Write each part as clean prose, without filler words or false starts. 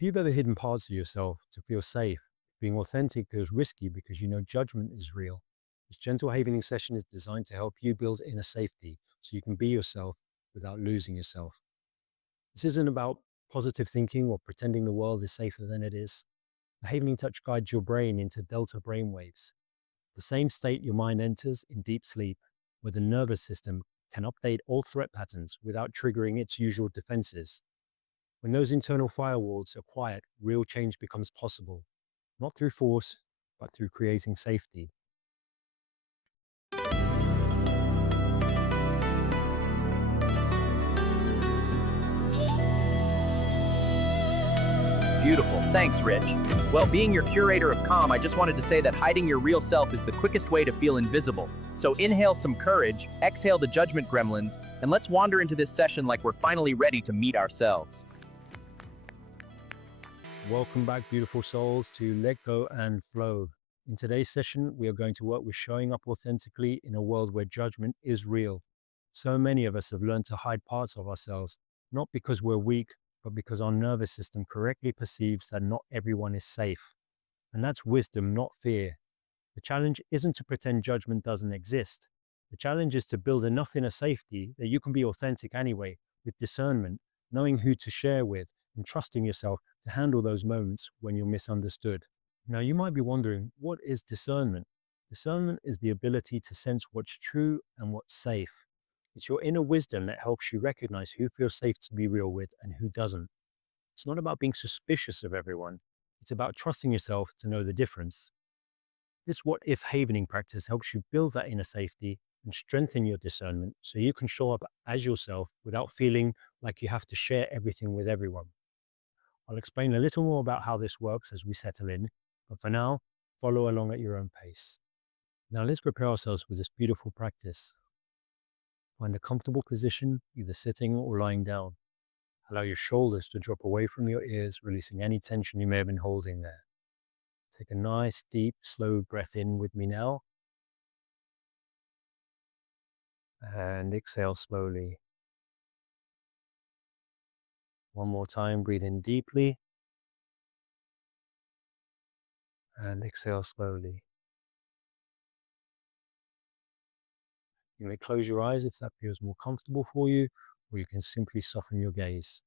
If you've ever hidden parts of yourself to feel safe, being authentic feels risky because you know judgment is real. This gentle havening session is designed to help you build inner safety so you can be yourself without losing yourself. This isn't about positive thinking or pretending the world is safer than it is. The havening touch guides your brain into delta brainwaves, the same state your mind enters in deep sleep, where the nervous system can update all threat patterns without triggering its usual defenses. When those internal firewalls are quiet, real change becomes possible, not through force, but through creating safety. Beautiful. Thanks, Rich. Well, being your curator of calm, I just wanted to say that hiding your real self is the quickest way to feel invisible. So inhale some courage, exhale the judgment gremlins, and let's wander into this session like we're finally ready to meet ourselves. Welcome back, beautiful souls, to Let Go and Flow. In today's session, we are going to work with showing up authentically in a world where judgment is real. So many of us have learned to hide parts of ourselves, not because we're weak, but because our nervous system correctly perceives that not everyone is safe. And that's wisdom, not fear. The challenge isn't to pretend judgment doesn't exist. The challenge is to build enough inner safety that you can be authentic anyway, with discernment, knowing who to share with, and trusting yourself to handle those moments when you're misunderstood. Now, you might be wondering, what is discernment? Discernment is the ability to sense what's true and what's safe. It's your inner wisdom that helps you recognize who feels safe to be real with and who doesn't. It's not about being suspicious of everyone. It's about trusting yourself to know the difference. This what if havening practice helps you build that inner safety and strengthen your discernment so you can show up as yourself without feeling like you have to share everything with everyone. I'll explain a little more about how this works as we settle in, but for now, follow along at your own pace. Now let's prepare ourselves for this beautiful practice. Find a comfortable position, either sitting or lying down. Allow your shoulders to drop away from your ears, releasing any tension you may have been holding there. Take a nice, deep, slow breath in with me now, and exhale slowly. One more time, breathe in deeply and exhale slowly. You may close your eyes if that feels more comfortable for you, or you can simply soften your gaze.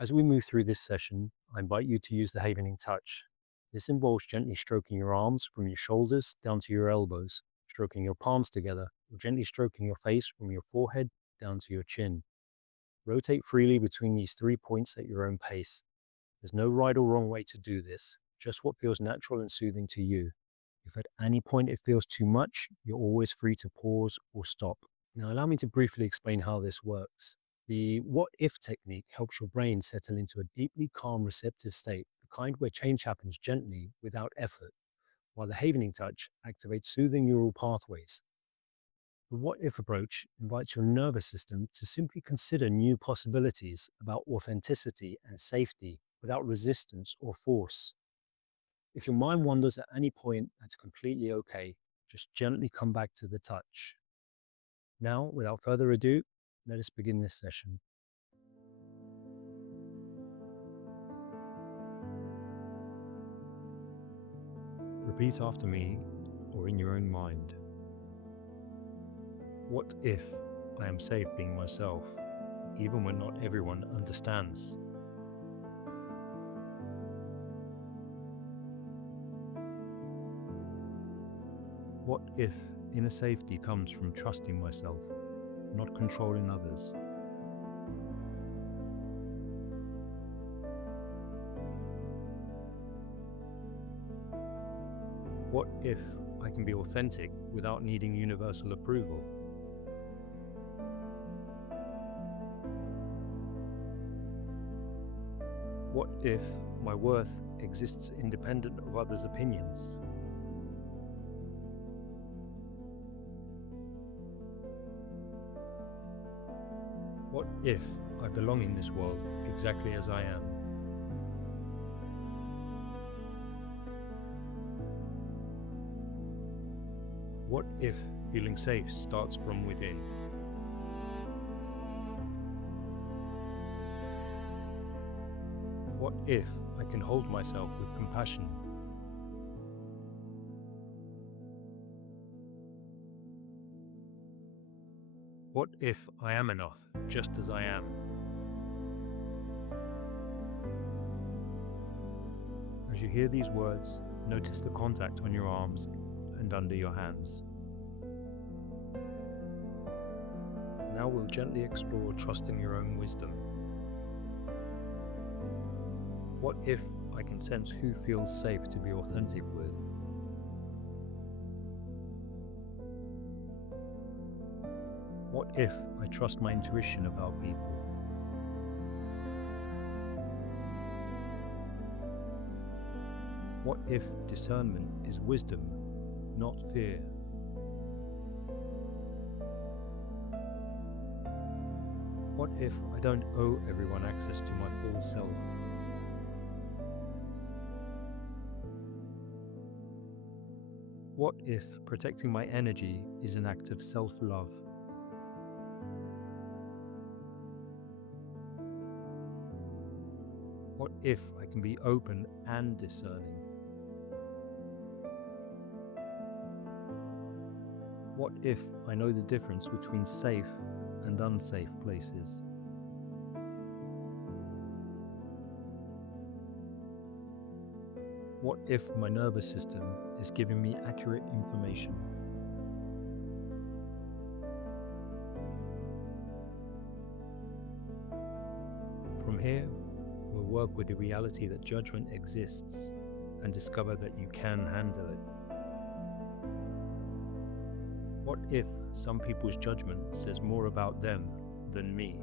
As we move through this session, I invite you to use the havening touch. This involves gently stroking your arms from your shoulders down to your elbows, stroking your palms together, or gently stroking your face from your forehead down to your chin. Rotate freely between these 3 points at your own pace. There's no right or wrong way to do this, just what feels natural and soothing to you. If at any point it feels too much, you're always free to pause or stop. Now, allow me to briefly explain how this works. The what if technique helps your brain settle into a deeply calm, receptive state, the kind where change happens gently without effort, while the havening touch activates soothing neural pathways. The what if approach invites your nervous system to simply consider new possibilities about authenticity and safety without resistance or force. If your mind wanders at any point, that's completely okay. Just gently come back to the touch. Now, without further ado, let us begin this session. Repeat after me or in your own mind. What if I am safe being myself, even when not everyone understands? What if inner safety comes from trusting myself, not controlling others? What if I can be authentic without needing universal approval? What if my worth exists independent of others' opinions? What if I belong in this world exactly as I am? What if feeling safe starts from within? What if I can hold myself with compassion? What if I am enough, just as I am? As you hear these words, notice the contact on your arms and under your hands. Now we'll gently explore trusting your own wisdom. What if I can sense who feels safe to be authentic with? What if I trust my intuition about people? What if discernment is wisdom, not fear? What if I don't owe everyone access to my full self? What if protecting my energy is an act of self-love? What if I can be open and discerning? What if I know the difference between safe and unsafe places? What if my nervous system is giving me accurate information? From here, we'll work with the reality that judgment exists and discover that you can handle it. What if some people's judgment says more about them than me?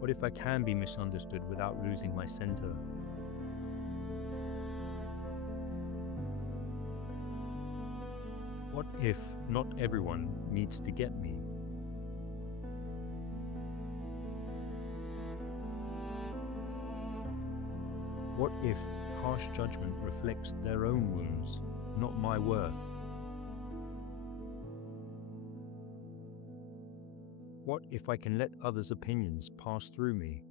What if I can be misunderstood without losing my center? What if not everyone needs to get me? What if harsh judgment reflects their own wounds, not my worth? What if I can let others' opinions pass through me?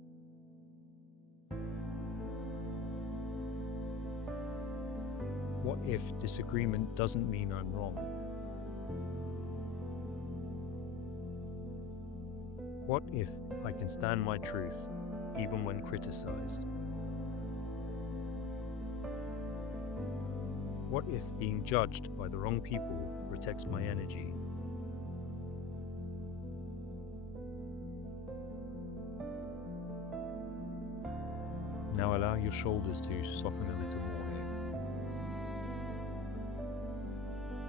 What if disagreement doesn't mean I'm wrong? What if I can stand my truth even when criticized? What if being judged by the wrong people protects my energy? Now allow your shoulders to soften a little more here.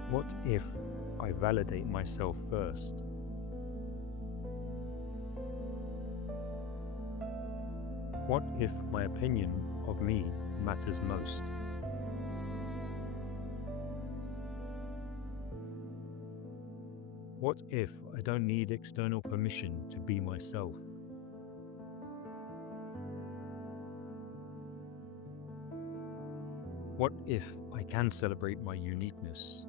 What if I validate myself first? What if my opinion of me matters most? What if I don't need external permission to be myself? What if I can celebrate my uniqueness?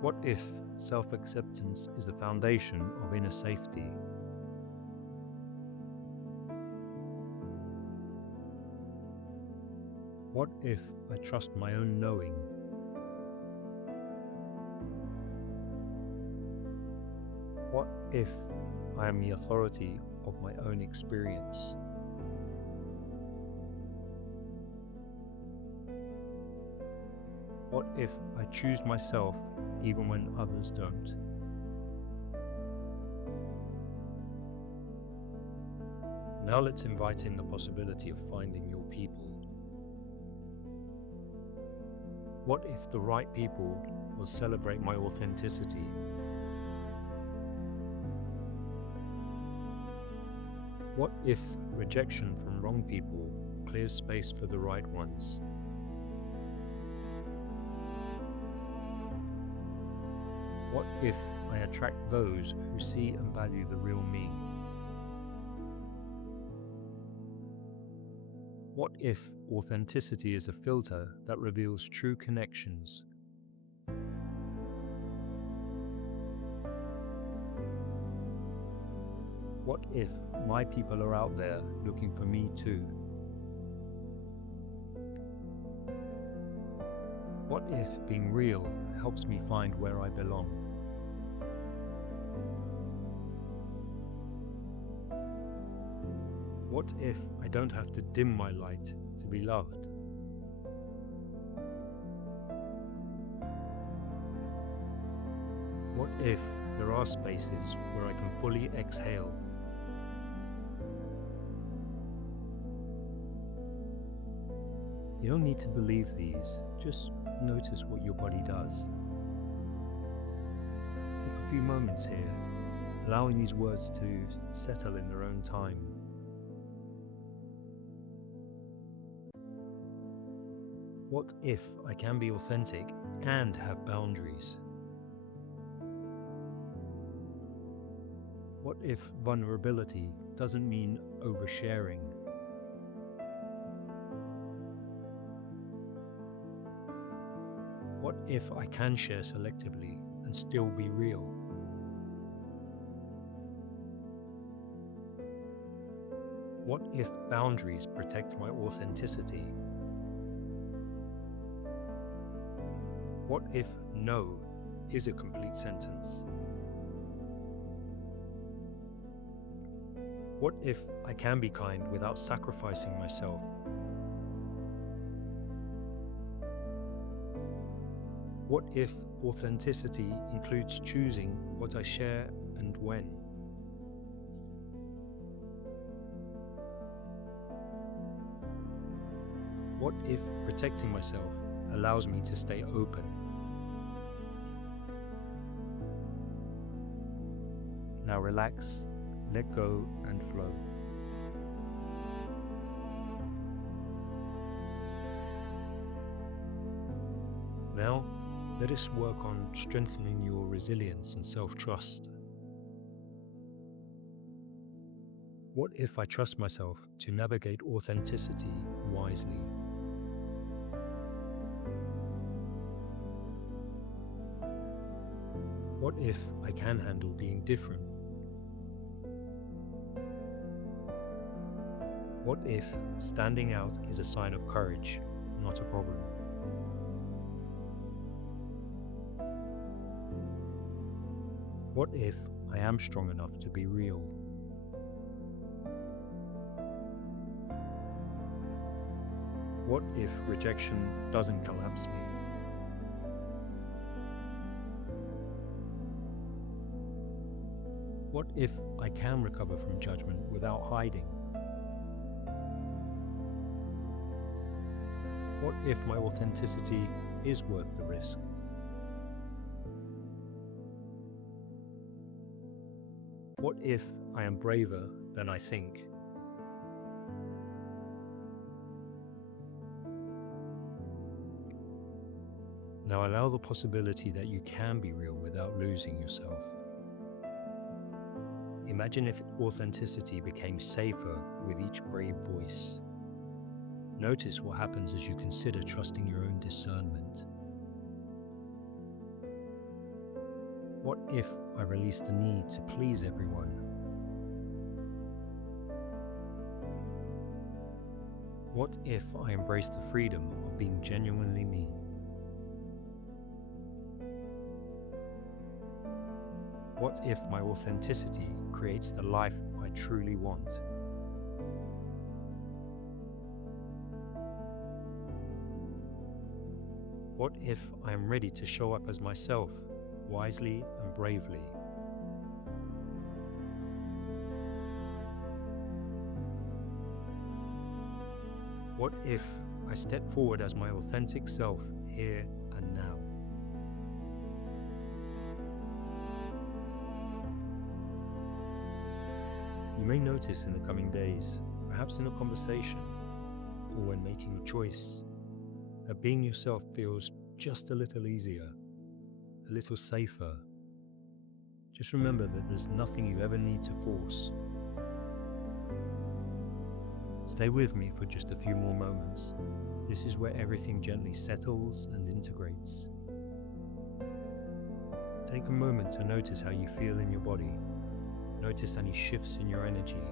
What if self-acceptance is the foundation of inner safety? What if I trust my own knowing? What if I am the authority of my own experience? What if I choose myself even when others don't? Now let's invite in the possibility of finding your people. What if the right people will celebrate my authenticity? What if rejection from wrong people clears space for the right ones? What if I attract those who see and value the real me? What if authenticity is a filter that reveals true connections? What if my people are out there looking for me too? What if being real helps me find where I belong? What if I don't have to dim my light to be loved? What if there are spaces where I can fully exhale? You don't need to believe these, just notice what your body does. Take a few moments here, allowing these words to settle in their own time. What if I can be authentic and have boundaries? What if vulnerability doesn't mean oversharing? What if I can share selectively and still be real? What if boundaries protect my authenticity? What if no is a complete sentence? What if I can be kind without sacrificing myself? What if authenticity includes choosing what I share and when? What if protecting myself allows me to stay open? Now relax, let go and flow. Now, let us work on strengthening your resilience and self-trust. What if I trust myself to navigate authenticity wisely? What if I can handle being different? What if standing out is a sign of courage, not a problem? What if I am strong enough to be real? What if rejection doesn't collapse me? What if I can recover from judgment without hiding? What if my authenticity is worth the risk? What if I am braver than I think? Now allow the possibility that you can be real without losing yourself. Imagine if authenticity became safer with each brave voice. Notice what happens as you consider trusting your own discernment. What if I release the need to please everyone? What if I embrace the freedom of being genuinely me? What if my authenticity creates the life I truly want? What if I am ready to show up as myself, wisely and bravely? What if I step forward as my authentic self here and now? You may notice in the coming days, perhaps in a conversation or when making a choice, that being yourself feels just a little easier, a little safer. Just remember that there's nothing you ever need to force. Stay with me for just a few more moments. This is where everything gently settles and integrates. Take a moment to notice how you feel in your body. Notice any shifts in your energy,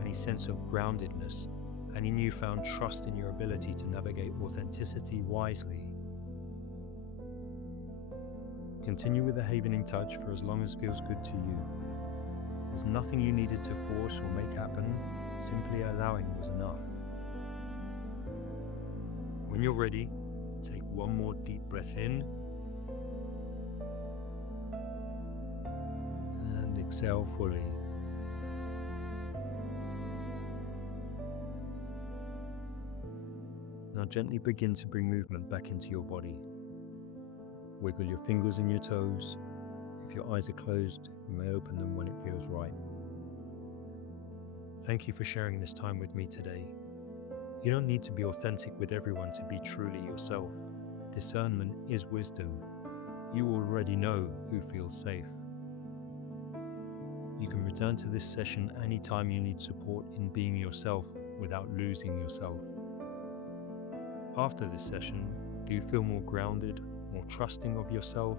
any sense of groundedness, any newfound trust in your ability to navigate authenticity wisely. Continue with the havening touch for as long as feels good to you. There's nothing you needed to force or make happen, simply allowing was enough. When you're ready, take one more deep breath in and exhale fully. Now gently begin to bring movement back into your body. Wiggle your fingers and your toes. If your eyes are closed, you may open them when it feels right. Thank you for sharing this time with me today. You don't need to be authentic with everyone to be truly yourself. Discernment is wisdom. You already know who feels safe. You can return to this session anytime you need support in being yourself without losing yourself. After this session, do you feel more grounded, more trusting of yourself,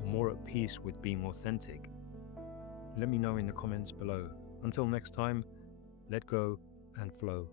or more at peace with being authentic? Let me know in the comments below. Until next time, let go and flow.